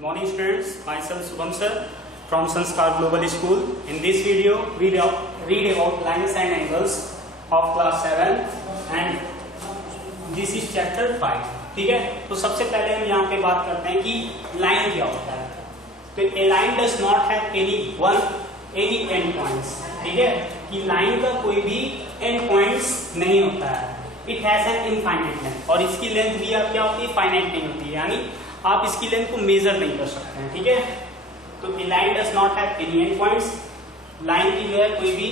Good morning students, myself Subham sir from Sanskar Global School. In this video we read about lines and angles of class 7 and this is chapter 5. ठीक है, तो सबसे पहले हम यहाँ पे बात करते हैं कि लाइन क्या होता है. तो a line does not have any end points. ठीक है, कि लाइन का कोई भी end points नहीं होता है. It has an infinite length और इसकी लेंथ भी आप क्या होती है, फाइनाइट नहीं होती है, यानी आप इसकी लेंथ को मेजर नहीं कर सकते हैं. ठीक है, तो a line does not have any end points. Line की जो है कोई भी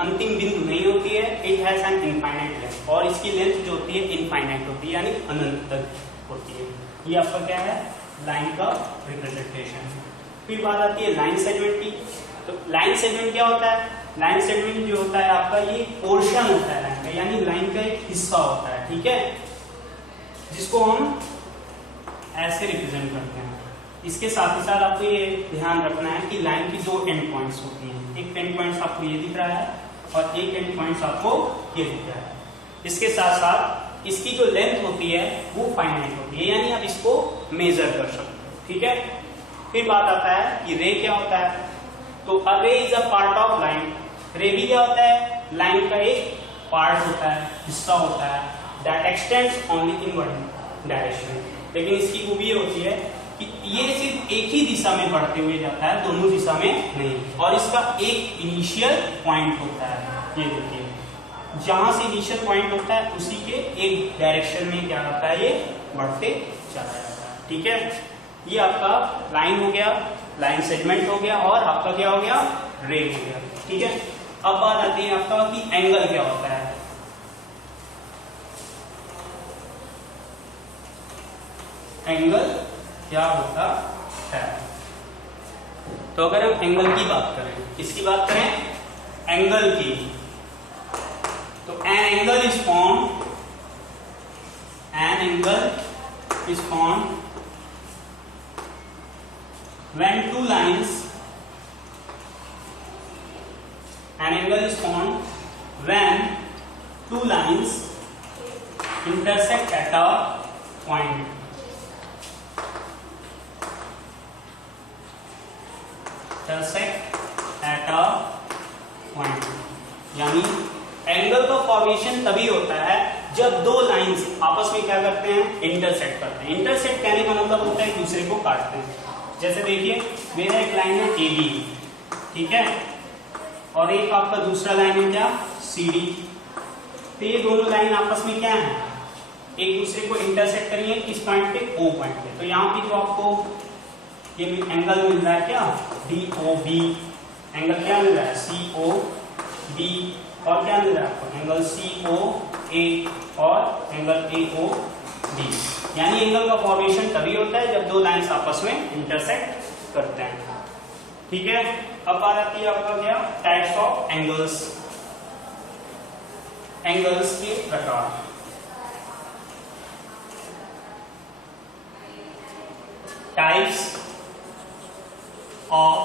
अंतिम बिंदु नहीं होती है. It has an infinite length और इसकी लेंथ जो होती है इनफाइनाइट होती है, यानी अनंत तक होती है. ये आपका क्या है, लाइन का रिप्रेजेंटेशन. फिर बात आती है लाइन सेगमेंट की. तो लाइन सेगमेंट क्या होता है? लाइन सेगमेंट जो होता है आपका ये पोर्शन होता है लाइन का, यानी लाइन का एक हिस्सा होता है. ठीक है, जिसको हम ऐसे रिप्रेजेंट करते हैं. इसके साथ ही साथ आपको ये ध्यान रखना है कि लाइन की दो एंड पॉइंट्स होती हैं. एक एंड पॉइंट्स आपको ये दिख रहा है और एक एंड पॉइंट्स आपको ये दिख रहा है. इसके साथ साथ इसकी जो लेंथ होती है वो फाइनाइट होती है, यानी आप इसको मेजर कर सकते हो. ठीक है, फिर बात आता है कि रे क्या होता है. तो अ रे is a part of line. रे भी क्या होता है, लाइन का एक पार्ट होता है, हिस्सा होता है. That x tends only in one direction. लेकिन इसकी खूबी ये होती है कि ये सिर्फ एक ही दिशा में बढ़ते हुए जाता है, दोनों दिशा में नहीं. और इसका एक इनिशियल पॉइंट होता है. ये देखिए, जहां से इनिशियल पॉइंट होता है उसी के एक डायरेक्शन में क्या होता है, ये बढ़ते चला जाता है. ठीक है, ये आपका लाइन हो गया, लाइन सेगमेंट हो गया और आपका क्या हो गया, रे हो गया. ठीक है, अब बात आती है आपका कि एंगल क्या होता है. एंगल क्या होता है. तो अगर हम एंगल की बात करें, किसकी बात करें, एंगल की, तो an angle is formed when two lines intersect at a point. यानी एंगल का फॉर्मेशन तभी होता है जब दो लाइंस आपस में क्या करते हैं, इंटरसेक्ट करते हैं. इंटरसेक्ट कहने का मतलब होता है एक दूसरे को काटते हैं. जैसे देखिए, मेरा एक लाइन है ए बी, ठीक है, और एक आपका दूसरा लाइन है क्या, सी डी. तो ये दोनों लाइन आपस में क्या है, एक दूसरे को इंटरसेक्ट करिए किस पॉइंट पे, ओ पॉइंट पे. तो यहाँ पे जो आपको ये एंगल मिल रहा है क्या, डी ओ बी. एंगल क्या मिल रहा है, सी ओ बी. और क्या मिल रहा है आपको, एंगल सी ओ ए और एंगल ए ओ डी. यानी एंगल का फॉर्मेशन तभी होता है जब दो लाइंस आपस में इंटरसेक्ट करते हैं. ठीक है, अब बात आती है आपका क्या, टाइप्स ऑफ एंगल्स. एंगल्स के प्रकार. Types of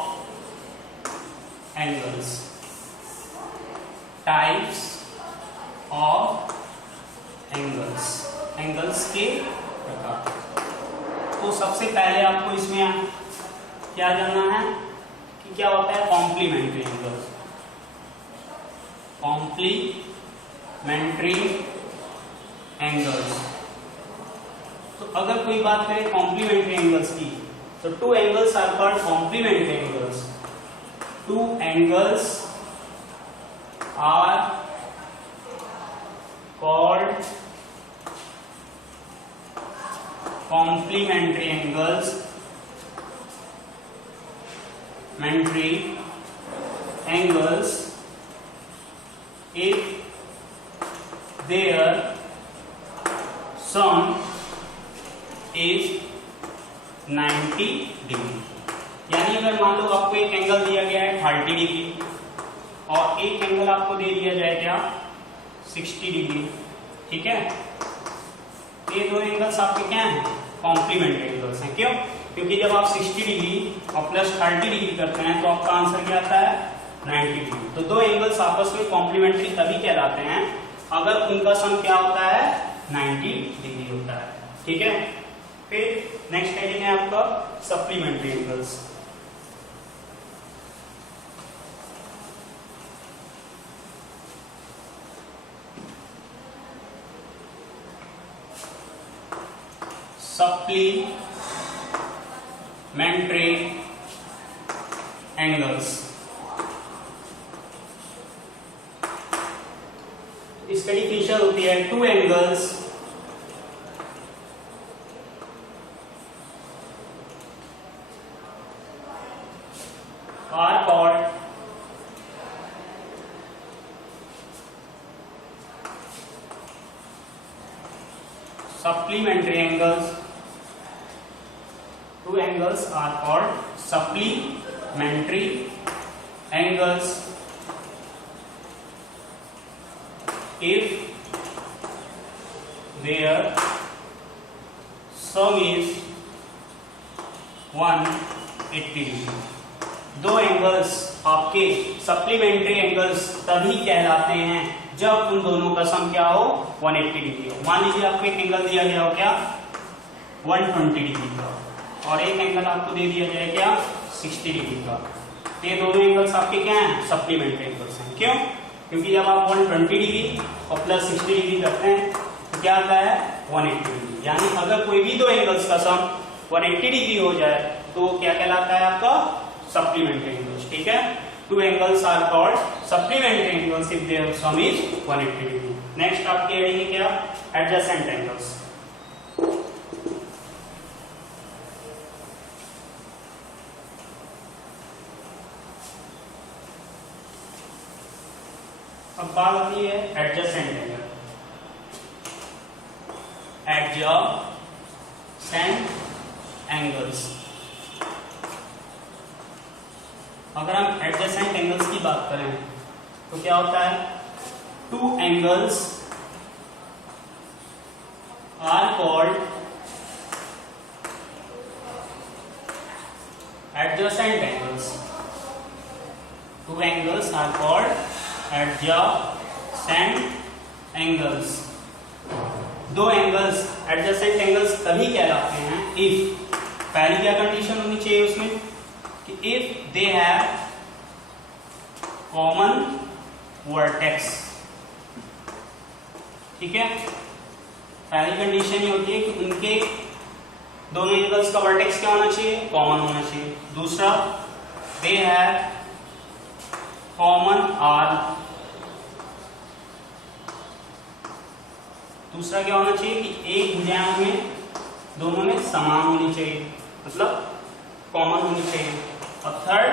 angles. Types of angles. Angles के प्रकार. तो सबसे पहले आपको इसमें क्या जानना है कि क्या होता है कॉम्प्लीमेंट्री एंगल्स. Complementary angles. तो अगर कोई बात करें कॉम्प्लीमेंट्री एंगल्स की, तो two angles are called complementary angles. Two angles are called complementary angles if their sum is 90 degree. यानी अगर मान लो आपको एक एंगल दिया गया है 30 डिग्री और एक एंगल आपको दे दिया जाए क्या, 60 डिग्री. ठीक है, ये दो एंगल्स आपके क्या हैं, कॉम्प्लीमेंट्री एंगल्स हैं. क्यों? क्योंकि जब आप 60 डिग्री और प्लस 30 डिग्री करते हैं तो आपका आंसर क्या आता है, 90 डिग्री. तो दो एंगल्स आपस में कॉम्प्लीमेंट्री तभी कहलाते हैं अगर उनका सम क्या होता है, 90 डिग्री होता है. ठीक है, फिर नेक्स्ट हेडिंग है आपका सप्लीमेंट्री एंगल्स। सप्लीमेंट्री एंगल्स, इसका डिफिनेशन होती है two angles are called supplementary angles. Two angles are called supplementary angles if their sum is 180 degree. दो एंगल्स आपके सप्लीमेंट्री एंगल्स तभी कहलाते हैं जब उन दोनों का सम क्या हो 180 डिग्री हो। मान लीजिए आपको एक एंगल दिया गया हो क्या 120 डिग्री का और एक एंगल आपको दे दिया जाए क्या 60 डिग्री का। ये दोनों एंगल्स आपके क्या हैं सप्लीमेंट्री एंगल्स हैं। क्यों? क्योंकि जब आप 120 डिग्री और प्लस 60 डिग्री करते हैं तो क्या आता है 180 डिग्री। यानी अगर कोई भी दो एंगल्स का सम 180 डिग्री हो जाए तो क्या कहलाता है आपका सप्लीमेंट्री एंगल्स। ठीक है, two angles are called supplementary angles if their sum is 180 degree. Next आपके हेडिंग है क्या एडजेसेंट एंगल्स। अब बात आती है एडजेसेंट एंगल। एडजेसेंट एंगल्स, अगर हम एडजेसेंट एंगल्स की बात करें तो क्या होता है two angles are called adjacent angles. Two angles are called adjacent angles. दो एंगल्स एडजेसेंट एंगल्स तभी कहलाते हैं इफ, पहली क्या कंडीशन होनी चाहिए उसमें if they have common vertex। ठीक है, पहली कंडीशन ये होती है कि उनके दोनों एंगल्स का वर्टेक्स क्या होना चाहिए कॉमन होना चाहिए। दूसरा they have common arc। दूसरा क्या होना चाहिए कि एक भुजाओं में दोनों में समान होनी चाहिए, मतलब कॉमन होनी चाहिए। और third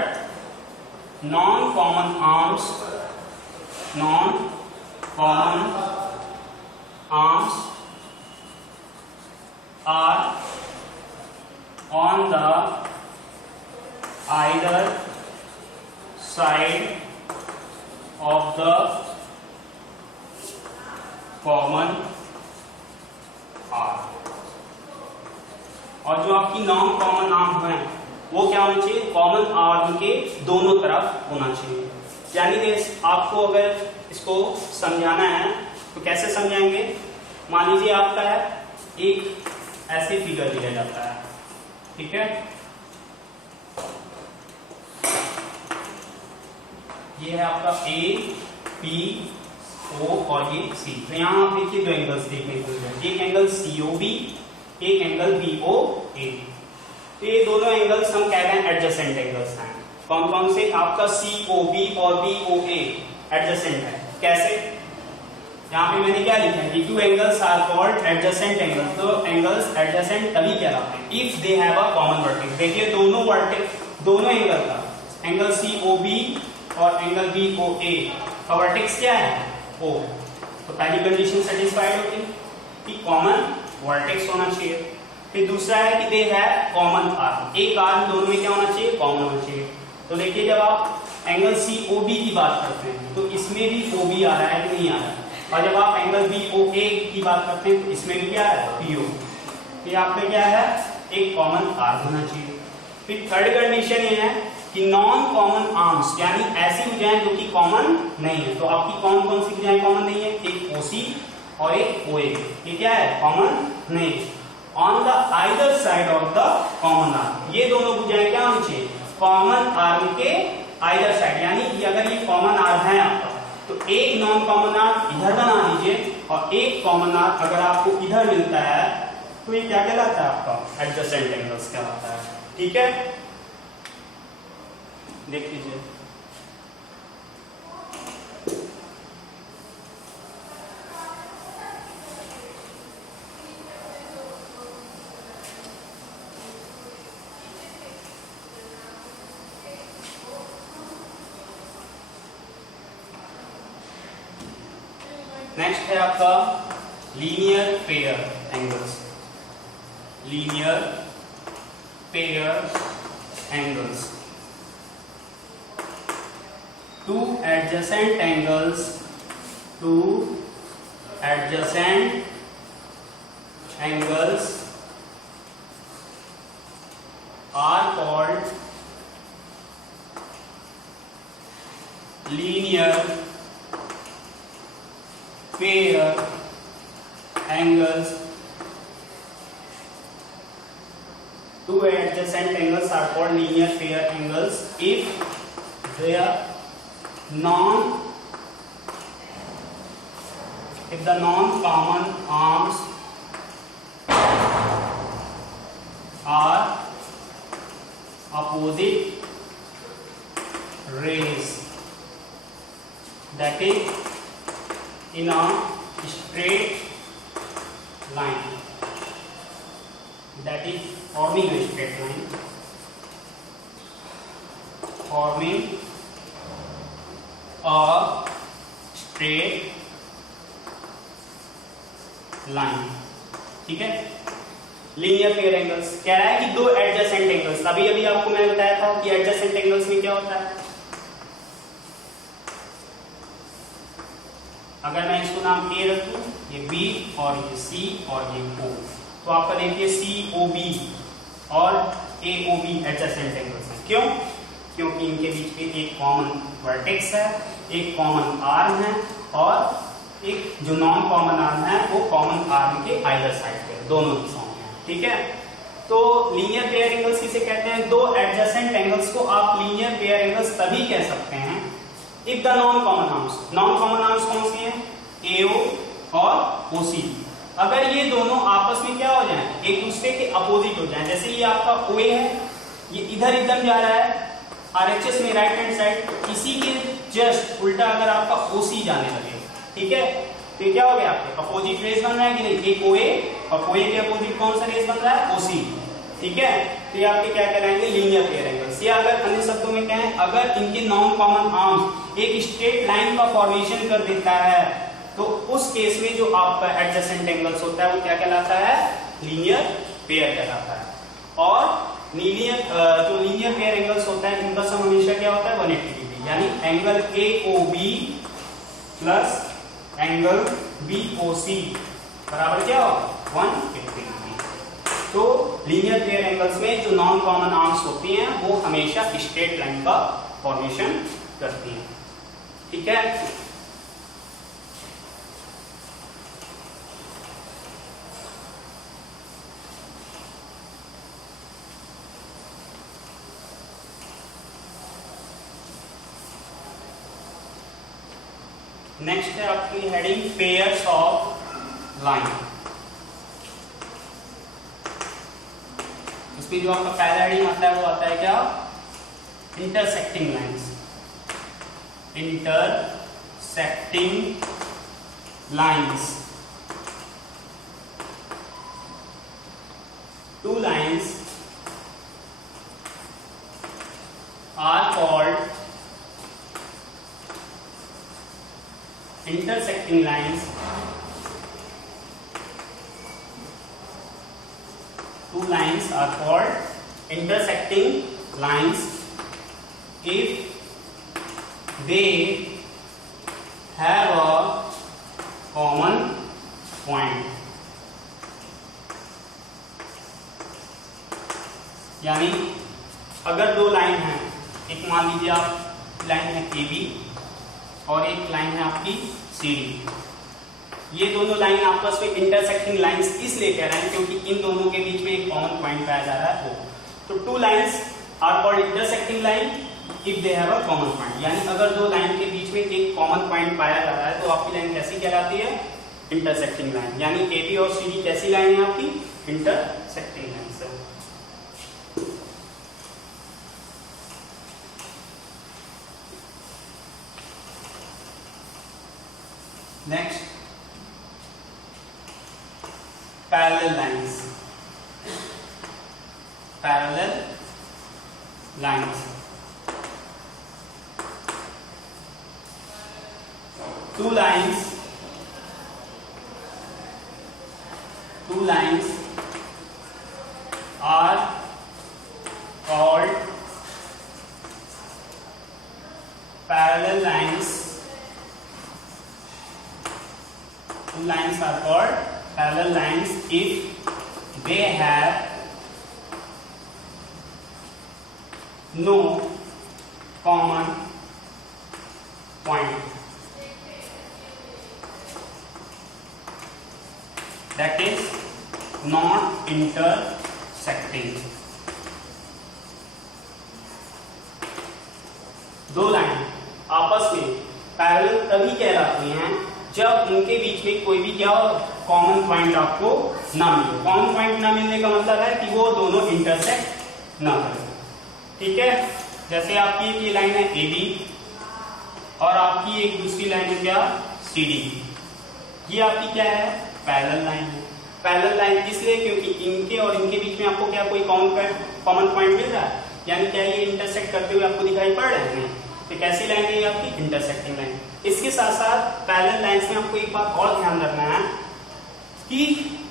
non common arms, non common arms are on the either side of the common arm. और जो आपकी नॉन कॉमन आर्म है वो क्या होना चाहिए कॉमन आर्म के दोनों तरफ होना चाहिए। यानी कि आपको अगर इसको समझाना है तो कैसे समझाएंगे। मान लीजिए आपका है एक ऐसे फिगर दिया जाता है, ठीक है, ये है आपका ए पी ओ और ये सी। तो यहाँ आप देखिए दो एंगल्स देखने को मिल रहे हैं, एक एंगल सीओबी, एक एंगल बीओए। तो ये दोनों एंगल्स हम कह रहे हैं एडजेसेंट एंगल्स हैं। कौन कौन से? आपका सीओबी और बीओए एडजेसेंट है। कैसे? यहाँ पे मैंने क्या लिखा है कि two angles are called adjacent angles. तो एंगल्स एडजेसेंट तभी कहलाते हैं if they have a common vertex. देखिए दोनों वर्टेक्स, दोनों एंगल का, एंगल सीओबी और एंगल बीओए का वर्टेक्स क्या है ओ। तो पहली कंडीशन सेटिस्फाइड होती है कि कॉमन वर्टेक्स होना चाहिए। फिर दूसरा है कि दे हैव कॉमन आर्म, एक आर्म दोनों में क्या होना चाहिए कॉमन होना चाहिए। तो देखिए जब आप एंगल सीओबी की बात करते हैं तो इसमें भी ओबी आ रहा है कि नहीं आ रहा है, और जब आप एंगल बीओए की बात करते हैं तो इसमें भी क्या है पीओ। तो आप में क्या है एक कॉमन आर्म होना चाहिए। फिर थर्ड कंडीशन ये है कि नॉन कॉमन आर्म्स, यानी ऐसी भुजाएं जो कि कॉमन नहीं है। तो आपकी कौन कौन सी भुजाएं कॉमन नहीं है? एक ओसी और एक ओए, ये क्या है कॉमन नहीं है। On the either side of the common arm. ये दोनों भुजाएं क्या होनी चाहिए, कॉमन आर्म के आइदर साइड, यानी कि अगर ये कॉमन आर्म है आपका तो एक नॉन कॉमन आर्म इधर बना लीजिए और एक कॉमन आर्म अगर आपको इधर मिलता है तो ये क्या कहलाता है, आपका एडजेसेंट एंगल्स कहलाता है। ठीक है, देख लीजिए। नेक्स्ट है आपका linear pair angles. Linear pair angles, two adjacent angles are called linear pair angles. Two adjacent angles are called linear pair angles if the non-common arms are opposite rays, that is in a straight line, that is forming a straight line, forming a straight line। ठीक है, linear pair angles कह रहा है कि दो adjacent angles. अभी अभी आपको मैंने बताया था कि एडजेसेंट एंगल्स में क्या होता है, अगर मैं इसको नाम ए रखूं, ये बी और ये सी और ये ओ, तो आपका देखिए सी ओ बी और ए ओ बी एडजेसेंट एंगल्स हैं। क्यों? क्योंकि इनके बीच में एक कॉमन वर्टेक्स है, एक कॉमन आर्म है और एक जो नॉन कॉमन आर्म है वो कॉमन आर्म के आइदर साइड पे, दोनों दिशाओं में। ठीक है, तो लीनियर पेयर एंगल्स किसे कहते हैं, दो एडजेसेंट एंगल्स को आप लीनियर पेयर एंगल्स तभी कह सकते हैं if the non common arms, non common arms कौन सी हैं, एओ और ओसी, अगर ये दोनों आपस में क्या हो जाए, एक दूसरे के अपोजिट हो जाए। जैसे ये आपका ओए है, ये इधर एकदम जा रहा है आरएचएस में राइट हैंड साइड, इसी के जस्ट उल्टा अगर आपका ओसी जाने लगे, ठीक है, तो ये क्या हो गया, आपके अपोजिट रेस बन रहा है कि नहीं, एक ओए और ओए के अपोजिट कौन सा रेस बन रहा है, ओसी। ठीक है, तो ये आपके क्या कहलाएंगे, लीनियर पेयर एंगल्स। या अगर अन्य शब्दों में क्या है, अगर इनके नॉन कॉमन आर्म्स एक स्ट्रेट लाइन का फॉर्मेशन कर देता है तो उस केस में जो आपका एडजेसेंट एंगल्स होता है वो क्या कहलाता है, लीनियर पेयर कहलाता है। और जो लीनियर पेयर एंगल्स होता है इनका सम हमेशा क्या होता है, 180 डिग्री, यानी angle AOB plus angle BOC बराबर क्या होगा, 180 डिग्री। तो लीनियर पेयर एंगल्स में जो नॉन कॉमन आर्म्स होती हैं वो हमेशा स्ट्रेट लाइन का फॉर्मेशन करती हैं। ठीक है, नेक्स्ट है आपकी हेडिंग पेयर्स ऑफ लाइन। इसमें जो आपका पहला हेडिंग आता है वो आता है क्या, intersecting lines. Intersecting lines, two lines are called intersecting lines. Two lines are called intersecting lines if they have a common point. यानी अगर दो लाइन हैं, एक मान लीजिए आप लाइन है AB और एक लाइन है आपकी CD, ये दोनों लाइन आपस में इंटरसेक्टिंग लाइंस इसलिए कह रहे हैं क्योंकि इन दोनों के बीच में एक कॉमन पॉइंट पाया जा रहा है वो। तो two lines are called intersecting line if they have a common point, यानी अगर दो लाइन के बीच में एक कॉमन पॉइंट पाया जा रहा है तो आपकी लाइन कैसी कहलाती है? Intersecting line. यानी AB और CD कैसी लाइन है आपकी? इंटरसेक्टिंग लाइन से। Next parallel lines. Parallel lines two lines are called parallel lines. Two lines are called parallel lines if they have no common point. That is not intersecting. दो line आपस में parallel तभी कहलाती हैं जब उनके बीच में कोई भी क्या कॉमन पॉइंट आपको ना मिले। कॉमन पॉइंट ना मिलने का मतलब है कि वो दोनों इंटरसेक्ट ना करें। ठीक है, जैसे आपकी ये लाइन है AB और आपकी एक दूसरी लाइन है क्या? CD। ये आपकी क्या है? पैरेलल लाइन है। पैरेलल लाइन इसलिए क्योंकि इनके और इनके बीच में आपको क्या कोई कॉमन पॉइंट मिल रहा है, यानी क्या ये इंटरसेक्ट करते हुए आपको दिखाई पड़ रहे हैं। तो कैसी लाइन है ये आपकी? Intersecting line. इसके साथ साथ पैरेलल लाइंस में आपको एक बात और ध्यान रखना है कि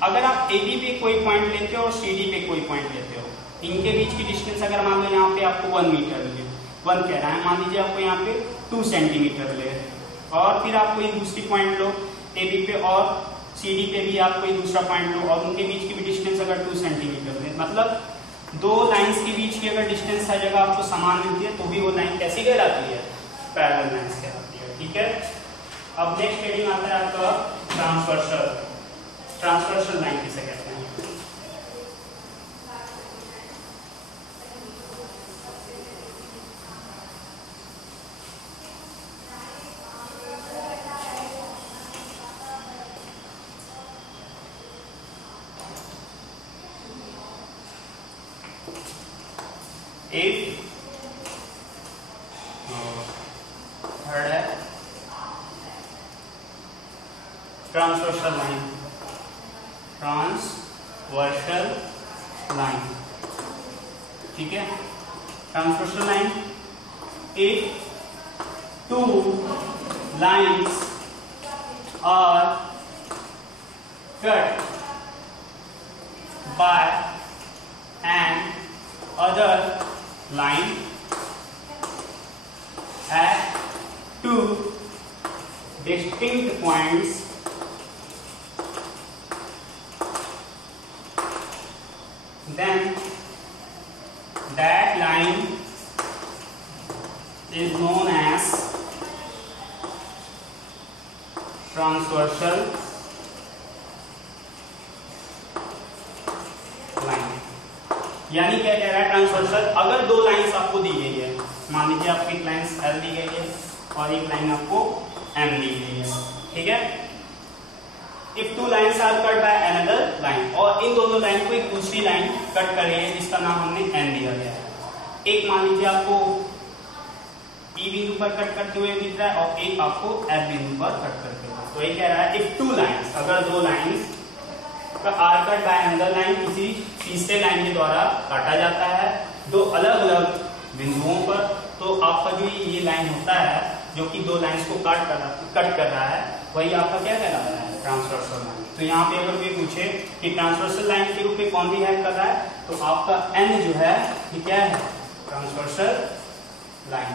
अगर आप AB पे कोई पॉइंट लेते हो और CD पे कोई पॉइंट लेते हो, इनके बीच की डिस्टेंस अगर मान लो यहाँ पे आपको 1 मीटर मिले, 1 कह रहा है, मान लीजिए आपको यहाँ पे 2 सेंटीमीटर ले, और फिर आप कोई दूसरी पॉइंट लो AB पे और CD पे भी आप कोई दूसरा पॉइंट लो और उनके बीच की भी डिस्टेंस अगर 2 सेंटीमीटर ले, मतलब दो लाइंस के बीच की अगर डिस्टेंस हर जगह आपको समान मिलती है तो भी वो लाइन कैसी कहलाती है? पैरेलल लाइंस कहलाती है। ठीक है, अब नेक्स्ट हेडिंग आता है आपका ट्रांसवर्सल। ट्रांसवर्सल लाइन किसे कहते हैं? If third है ट्रांसवर्सल लाइन। ट्रांसवर्सल लाइन, ठीक है, transversal line if two lines are cut by an other line at two distinct points, then that line is known as transversal line। यानी क्या कह रहा है ट्रांसवर्सल? अगर दो लाइंस आपको दी गई है, मान लीजिए आपको एक लाइन L दी गई है और एक लाइन आपको M दी गई है, ठीक है। If two lines are cut by another line, और इन दोनों लाइन को एक दूसरी लाइन कट कर रही है जिसका नाम हमने N दिया गया है। एक मान लीजिए आपको E बिंदु पर कट करते हुए दिख रहा है और एक आपको F बिंदु पर कट करते हुए। तो ये कह रहा है if two lines, अगर दो lines are cut by another line, किसी तीसरे लाइन के द्वारा काटा जाता है दो अलग अलग बिंदुओं पर, तो आपका जो ये लाइन होता है जो कि दो लाइंस को कट कर रहा है, वही आपका क्या कहलाता है? Transversal line. तो यहाँ पे अगर कोई पूछे कि ट्रांसवर्सल लाइन के रूप में कौन भी हेल्प कर रहा है, तो आपका N जो है ये क्या है? Transversal line.